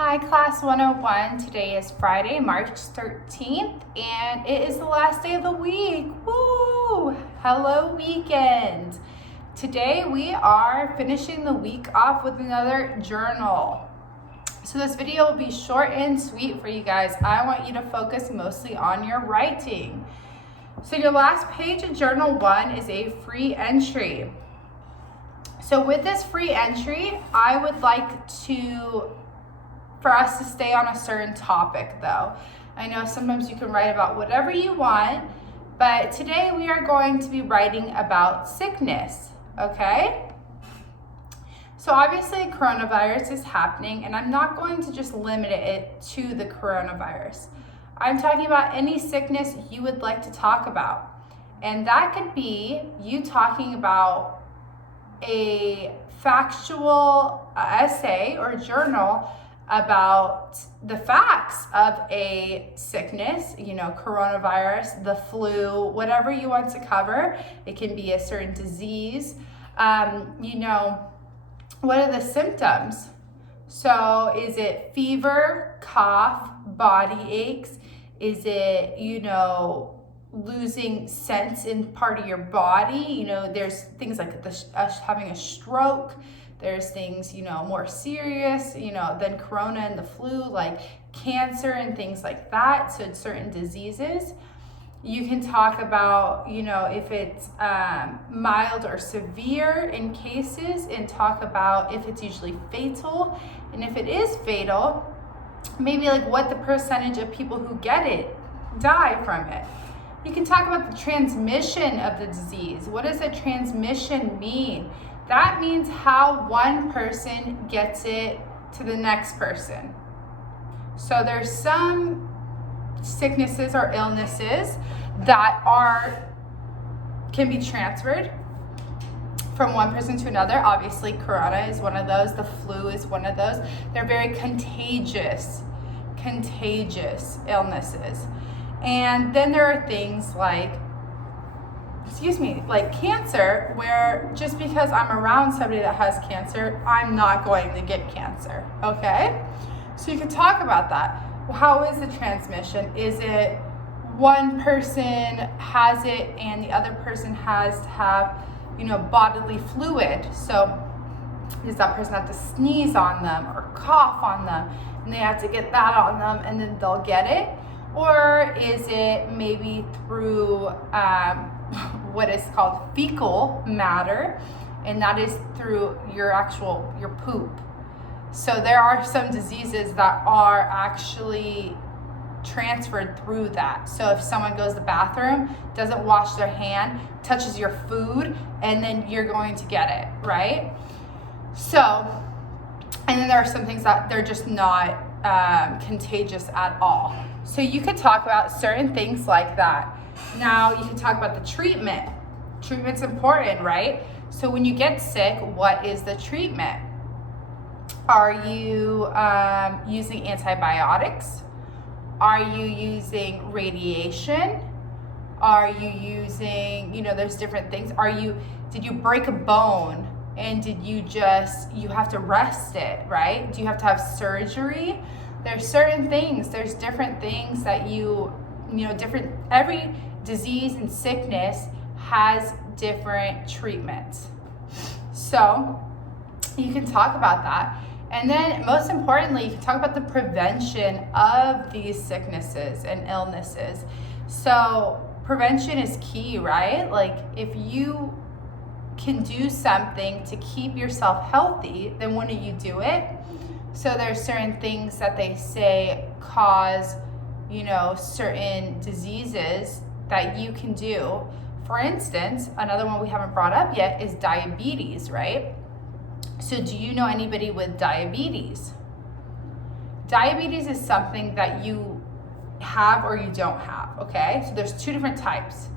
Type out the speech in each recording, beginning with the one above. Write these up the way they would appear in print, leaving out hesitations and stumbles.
Hi, Class 101. Today is Friday, March 13th, and it is the last day of the week. Woo! Hello, weekend. Today we are finishing the week off with another journal. So this video will be short and sweet for you guys. I want you to focus mostly on your writing. So your last page of Journal 1 is a free entry. So with this free entry, I would like for us to stay on a certain topic though. I know sometimes you can write about whatever you want, but today we are going to be writing about sickness, okay? So obviously coronavirus is happening, and I'm not going to just limit it to the coronavirus. I'm talking about any sickness you would like to talk about. And that could be you talking about a factual essay or journal about the facts of a sickness, coronavirus, the flu, whatever you want to cover. It can be a certain disease. What are the symptoms? So is it fever, cough, body aches? Is it, losing sense in part of your body? There's things like having a stroke. There's things, more serious, than corona and the flu, like cancer and things like that. So certain diseases. You can talk about, if it's mild or severe in cases, and talk about if it's usually fatal. And if it is fatal, maybe like what the percentage of people who get it die from it. You can talk about the transmission of the disease. What does a transmission mean? That means how one person gets it to the next person. So there's some sicknesses or illnesses that can be transferred from one person to another. Obviously, corona is one of those. The flu is one of those. They're very contagious illnesses. And then there are things like cancer, where just because I'm around somebody that has cancer, I'm not going to get cancer, okay? So you can talk about that. How is the transmission? Is it one person has it and the other person has to have, bodily fluid? So does that person have to sneeze on them or cough on them, and they have to get that on them and then they'll get it? Or is it maybe through what is called fecal matter, and that is through your poop. So there are some diseases that are actually transferred through that. So if someone goes to the bathroom, doesn't wash their hand, touches your food, and then you're going to get it, right? So, and then there are some things that they're just not contagious at all. So you could talk about certain things like that. Now you can talk about the treatment. Treatment's important, right? So when you get sick, what is the treatment? Are you using antibiotics? Are you using radiation? Are you using, there's different things. Did you break a bone and you have to rest it, right? Do you have to have surgery? There's certain things, there's different things that every disease and sickness has different treatments. So you can talk about that. And then most importantly, you can talk about the prevention of these sicknesses and illnesses. So prevention is key, right? Like if you can do something to keep yourself healthy, then when do you do it? So there's certain things that they say cause, certain diseases that you can do. For instance, another one we haven't brought up yet is diabetes, right? So do you know anybody with diabetes? Diabetes is something that you have or you don't have, okay? So there's two different types.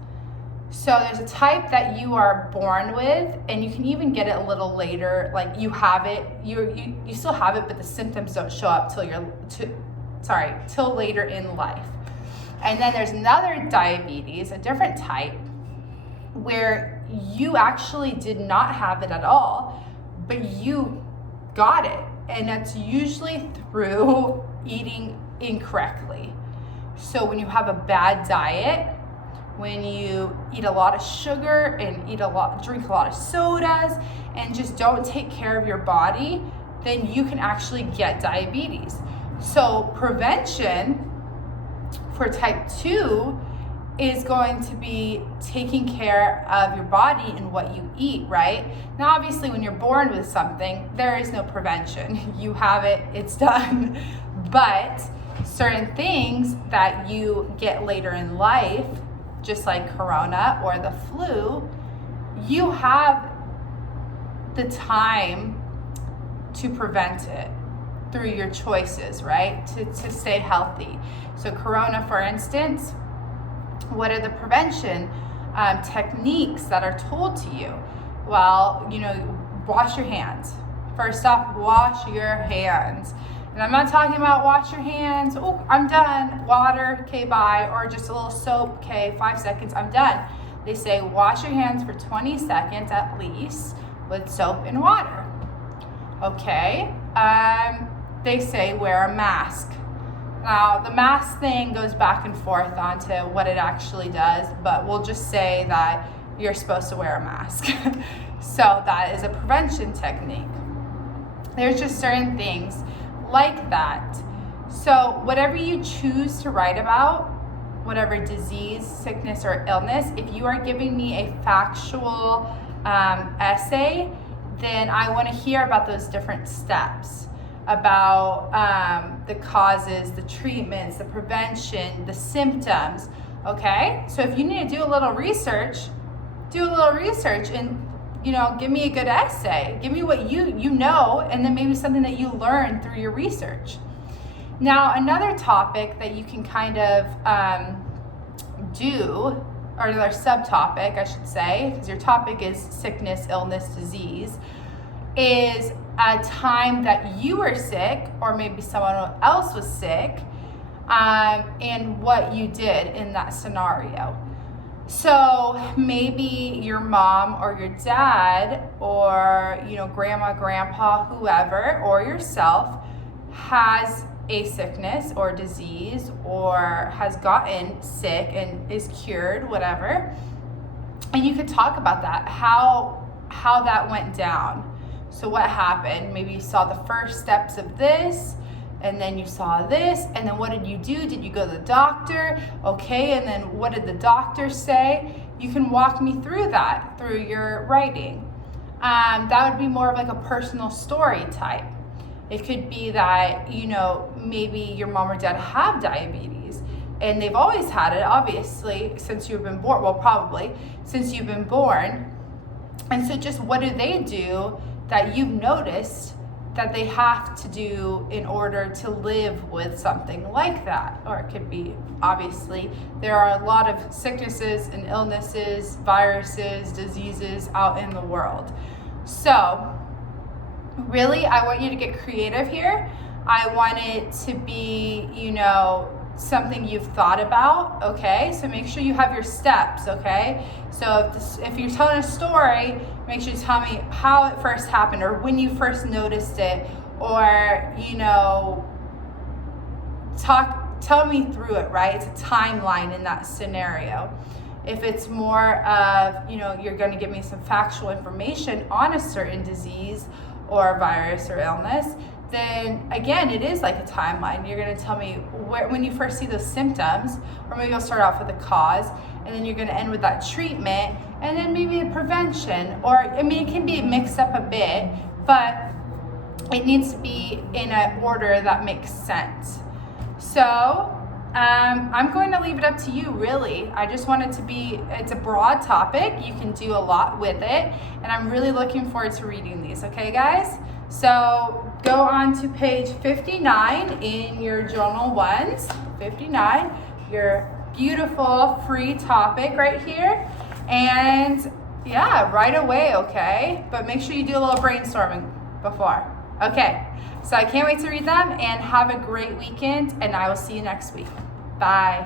So there's a type that you are born with, and you can even get it a little later, like you have it, you still have it, but the symptoms don't show up till later in life. And then there's another diabetes, a different type, where you actually did not have it at all, but you got it And that's usually through eating incorrectly. So when you have a bad diet, when you eat a lot of sugar and drink a lot of sodas and just don't take care of your body, then you can actually get diabetes. So prevention for type 2 is going to be taking care of your body and what you eat, right? Now, obviously, when you're born with something, there is no prevention. You have it, it's done. But certain things that you get later in life, just like corona or the flu, you have the time to prevent it through your choices, right? To stay healthy. So corona, for instance, what are the prevention techniques that are told to you? Well, wash your hands. First off, wash your hands. And I'm not talking about wash your hands, oh, I'm done, water, okay, bye, or just a little soap, okay, 5 seconds, I'm done. They say wash your hands for 20 seconds at least with soap and water. Okay, they say wear a mask. Now, the mask thing goes back and forth onto what it actually does, but we'll just say that you're supposed to wear a mask. So that is a prevention technique. There's just certain things like that. So whatever you choose to write about, whatever disease, sickness, or illness, if you are giving me a factual essay, then I want to hear about those different steps, about the causes, the treatments, the prevention, the symptoms, okay? So if you need to do a little research and give me a good essay. Give me what you know, and then maybe something that you learned through your research. Now, another topic that you can kind of do, or another subtopic, I should say, because your topic is sickness, illness, disease, is a time that you were sick, or maybe someone else was sick, and what you did in that scenario. So maybe your mom or your dad or grandma, grandpa, whoever, or yourself has a sickness or disease or has gotten sick and is cured, whatever. And you could talk about that, how that went down. So what happened? Maybe you saw the first steps of this, and then you saw this, and then what did you do? Did you go to the doctor? Okay, and then what did the doctor say? You can walk me through that, through your writing. That would be more of like a personal story type. It could be that, maybe your mom or dad have diabetes, and they've always had it, obviously, since you've been born. Well, probably, since you've been born. And so just what do they do that you've noticed that they have to do in order to live with something like that? Or it could be, obviously, there are a lot of sicknesses and illnesses, viruses, diseases out in the world. So really, I want you to get creative here. I want it to be, something you've thought about, okay? So make sure you have your steps, okay? So if you're telling a story, make sure you tell me how it first happened or when you first noticed it, or, tell me through it, right? It's a timeline in that scenario. If it's more of, you're going to give me some factual information on a certain disease or virus or illness, then again, it is like a timeline. You're going to tell me when you first see those symptoms, or maybe you'll start off with the cause, and then you're going to end with that treatment, and then maybe the prevention. Or, it can be mixed up a bit, but it needs to be in an order that makes sense. So I'm going to leave it up to you, really. I just want it to be, it's a broad topic. You can do a lot with it, and I'm really looking forward to reading these, okay, guys? So go on to page 59 in your journal ones, 59, your beautiful free topic right here. And yeah, right away, okay? But make sure you do a little brainstorming before. Okay, so I can't wait to read them, and have a great weekend, and I will see you next week. Bye.